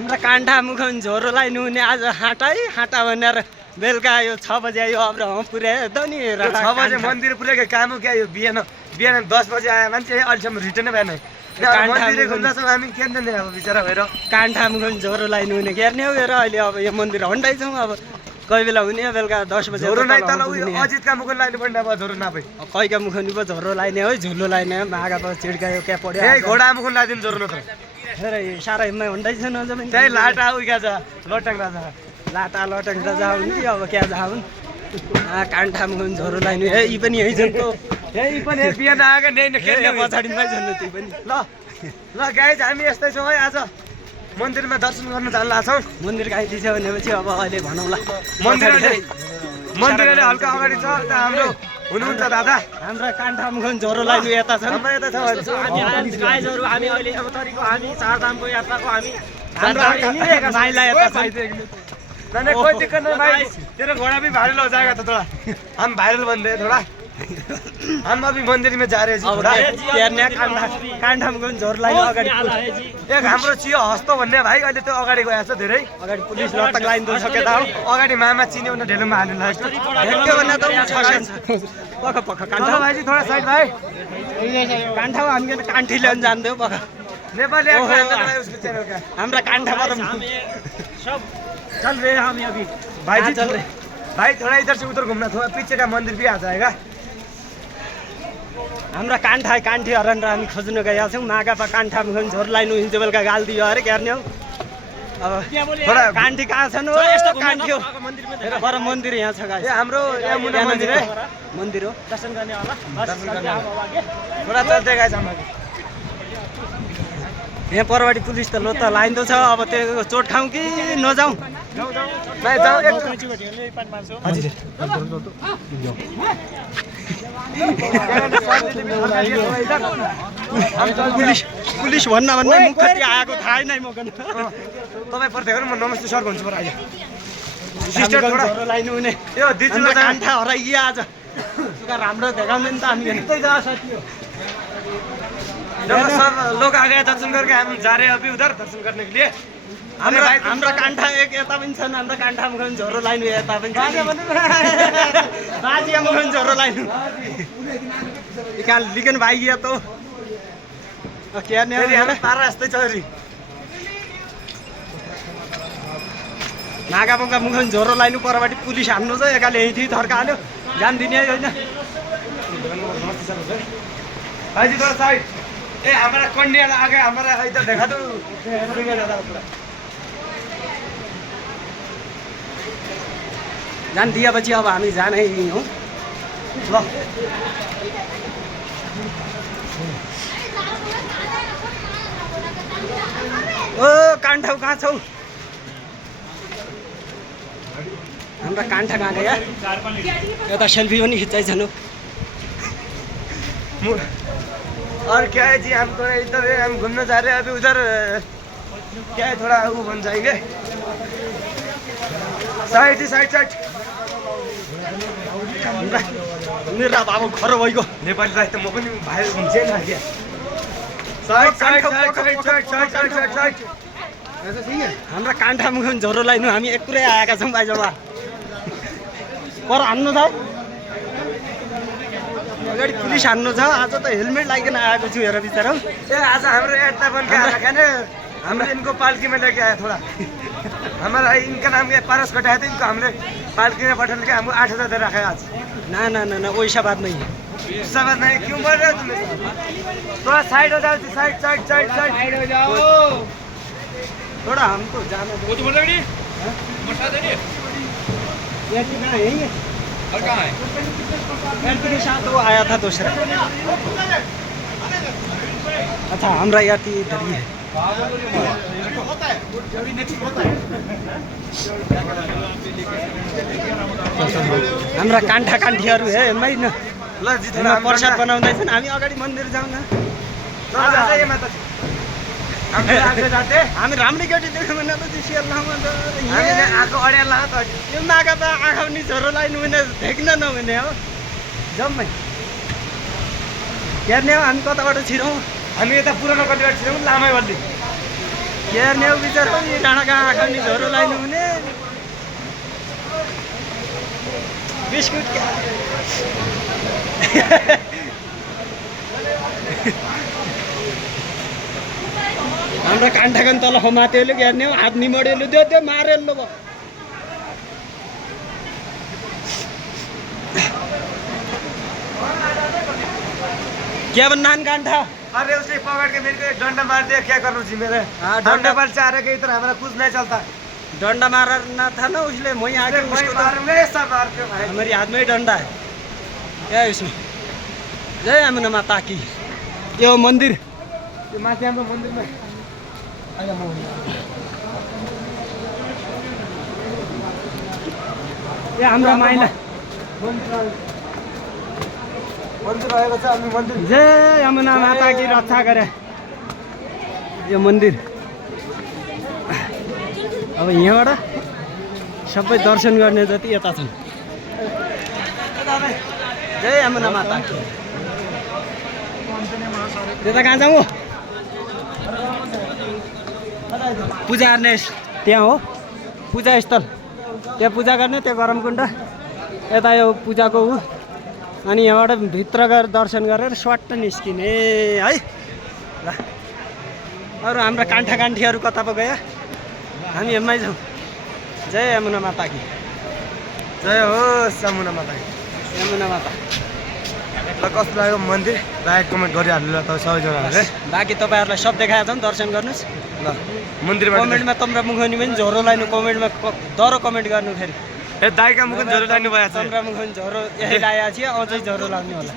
हाम्रा काण्ठा मुखन झोरोलाई नुने आज हाटा भनेर बेलुका यो 6 बजे आयो अब पुर्यायो त नि 6 बजे मन्दिर पुर्याएको काम क्या यो बिहान 10 बजे आयो मान्छे अहिलेसम्म रिटर्नै भएन मन्दिर घुम्दैछौँ हामी के नि अब बिचरा भएर काण्ठा मुखन झोरोलाई नुने हेर्ने हो हेर अहिले अब यो मन्दिर हन्डाइछौँ अब कोही बेला हुने बेलुका 10 बजे झोरो नै तल अजितका मुखन लाइनु पर्ने अब झोरो नभए कैका मुखनी पो झोरो लाइने हो झुलो लाइने मागा त चिड्कायो क्या पड्यो ए घोडा मुखन लाइदिनु झोरो नत्र हेर सारा हिम्मै हन्डाइछन् अझ पनि त्यही लाटा उइका छ लटङ राजा लाटा लटङ राजा हुन् कि अब क्या जा हुन् काण्ठा मुखन झोरो लाइनु ए यी पनि यही जस्तो यही पनि बिहान आएको नै खेल्ने पछाडिमै झन् त्यही पनि ल गाइज हामी यस्तै छौँ है आज मन्दिरमा दर्शन गर्न जान लाग्छौँ मन्दिर गइदिछ भनेपछि अब अहिले भनौँला मन्दिर अलि हल्का अगाडि छ हाम्रो हुनुहुन्छ दादा हाम्रा काण्ठा मुखन झोरो लाइनु यता छ हाम्रो यता छ गाइजहरू हामी अहिले अब तरिको हामी चारधामको यात्राको हामी माइला यता छ नहीं कोई दिक्कत नहीं भाई तेरा घोड़ा भी वायरल हो जाएगा तो थोड़ा हम वायरल बन रहे थोड़ा हम अभी मंदिर में जा रहे हैं काण्ठा मुखन झोरो लाइनु अगाडि एक हाम्रो चियो हस्तो भन्ने भाइ अहिले त्यो अगाडि गएको छ धेरै अगाडि पुलिस लटक लाइन दो सके त अगाडि मामा चिन्यो भने ढेलोमा हाल्नु लाग्यो के भन्ने त पख पख काण्ठा भाइजी थोड़ा साइड भाइ काण्ठा हामी काण्ठी ल्याउन जान्दै पख नेपाली उसको च्यानल क्या हाम्रा काण्ठा पर सब चल रहे हैं हम अभी भाई जी चल रहे भाई थोड़ा इधर से उधर घूमना थोड़ा पीछे का मंदिर भी आ जाएगा हाम्रा काण्ठा काण्ठी हरान हामी खोज्नु गएका छौँ मागापा काण्ठा मुखन झोरो लाइनु हिजो बेलुका गालिदियो अरे हेर्ने हो अब थोड़ा काण्ठी कहाँ छन् हो यस्तो काण्ठी हो पर मन्दिर यहाँ छ गाइस हाम्रो यमुना मन्दिर है मन्दिर हो दर्शन गर्ने होला थोड़ा चल्दै गाइस हम यहाँ परवाडी पुलिस त लो त लाइन्दो छ अब त्यो चोट खाउँ कि नजाउँ नहीं जाओ एक पुलिस भन्न भन्ने मुख कति आएको थाहै नै मकन तपाईँ पर्दैन म नमस्ते सर भन्छु पर आइज सिस्टर थोडा लाइनु हुने यो दिजुला काण्ठा हराइयो आज राम्रो देखाउँदैन त हामी यतै जा साथी हो सब लोग आ गए दर्शन करके हम जा रहे हैं अभी उधर दर्शन करने के लिए हाम्रो काण्ठा एक यता पनि छन् हाम्रो काण्ठा मुखन झोरो लाइनु यता पनि बाजी मुखन झोरो लाइनु इकाल लिगन भाइ या तो क्या ने हामी पारा यस्तै छ री नागाबोका मुखन झोरो लाइनु परबाटी पुलिस हान्नु छ एकाले यही थर्काल्यो जान दिने हैन भाइजी थोड़ा साइड ए हमारा कन्या आ गए हमारा इधर देखा तो जान दिएपछि अब हामी जानै हो ल ओ काण्ठा कहाँ छौ हाम्रा काण्ठा कहाँ गया यता सेल्फी पनि खिचाइछन् और क्या है जी हम थोड़ा इधर हम घूमने जा रहे हैं अभी उधर क्या है थोड़ा वो बन जाएंगे साइड साइड साइड मेरा बाबु खरो भइगयो नेपाली राई त म पनि भाइ हुन्छ नि क्या side side side side side side side हाम्रा काण्ठा मुखन झोरो लाइनु हामी एकुरै आएका छौँ बाइजमा पर हान्नु छ अगाडि पुलिस हान्नु छ आज त हेलमेट लागिकन आएको छु हेर बिचारा ए आज हाम्रो एड्ता बन के आया खाने हमने इनको पालकी में लेके आया थोड़ा हमारा इनका नाम के पारस कटा है तो इनको हमने पालकी में बैठा के हमको 8,000 दे रखा है आज ना ना ना ना वैसा बात नहीं है ऐसा बात नहीं क्यों बोल रहे हो तुम थोड़ा साइड हो जाओ साइड साइड साइड साइड हो जाओ थोड़ा हमको जाना दो तो बोल रहे हो मसा दे ये कहाँ है ये और कहाँ है यात्री के साथ वो आया था दूसरा अच्छा हमारा यात्री इधर ही है हाम्रा काण्ठा काण्ठीहरू हे मै न ल जी थोड़ा प्रसाद बनाउँदैछन् हामी अगाडि मन्दिर जाउँ न हामी राम्रै केटी देख्यौँ भने त चिसियल आएको अड्याल त यो मागा त आँखा नि छोरो लाइनु भने देख्न नहुने हो जम्मै हेर्ने हो हामी कताबाट छिरौँ हामी यता पुरानो कतिबाट छिरौँ लामै बल्ली हेर्ने हो बिचरा डाँडा कहाँ आएको नि झोरो लाइनु हुने बिस्कुट क्या हाम्रो काण्ठाकन तल माथेलो हेर्ने हो हात निमडेलो त्यो त्यो मारेलो भयो क्या भन्नान काण्ठा अरे उसने पकड़ के मेरे को एक डंडा मार दिया क्या करूँ जी मेरे हाँ, डंडा पर चाह रहे कि इधर हमारा कुछ नहीं चलता डंडा मारना था ना उसने वहीं आके अरे वही उसको तो- मारूंगा ऐसा मार के भाई हमारी हाथ में ही डंडा है क्या है इसमें जय यमुना माता की यो मंदिर ये माथि हाम्रो मंदिर में ये हाम्रो माइला मंदिर आएको छ हामी मन्दिर जय यमुना माता की रक्षा करे यो मन्दिर अब यहाँबाट सबै दर्शन गर्ने जति यता छन् जय यमुना माता की त्यता कहाँ जाउँ पूजा गर्ने त्यहाँ हो पूजा स्थल त्यहाँ पूजा गर्ने त्यो गरम कुण्ड यता यो पूजाको ऊ अनि यहाँबाट भित्र गएर दर्शन गरेर स्वाट्ट निस्किने है ल अरू हाम्रा काण्ठा काण्ठीहरू कता पो गयो हामी यमै छौँ जय यमुना माता की जय होस् यमुना माता यमुना माता ल कस्तो लाग्यो मन्दिर लाइक कमेन्ट गरिहाल्नु ल त सबैजनाहरूले बाँकी तपाईँहरूलाई सब देखाएको छौँ दर्शन गर्नुहोस् ल मन्दिरमा कमेन्टमा तम्रा मुखनी पनि झोरो लानु कमेन्टमा दह्रो कमेन्ट गर्नु फेरि ए दाइका मुख झोरो लाग्नु भएको छ तम्रा मुखनी झोरो यही लगाएको थियो अझै झोरो लाग्ने होला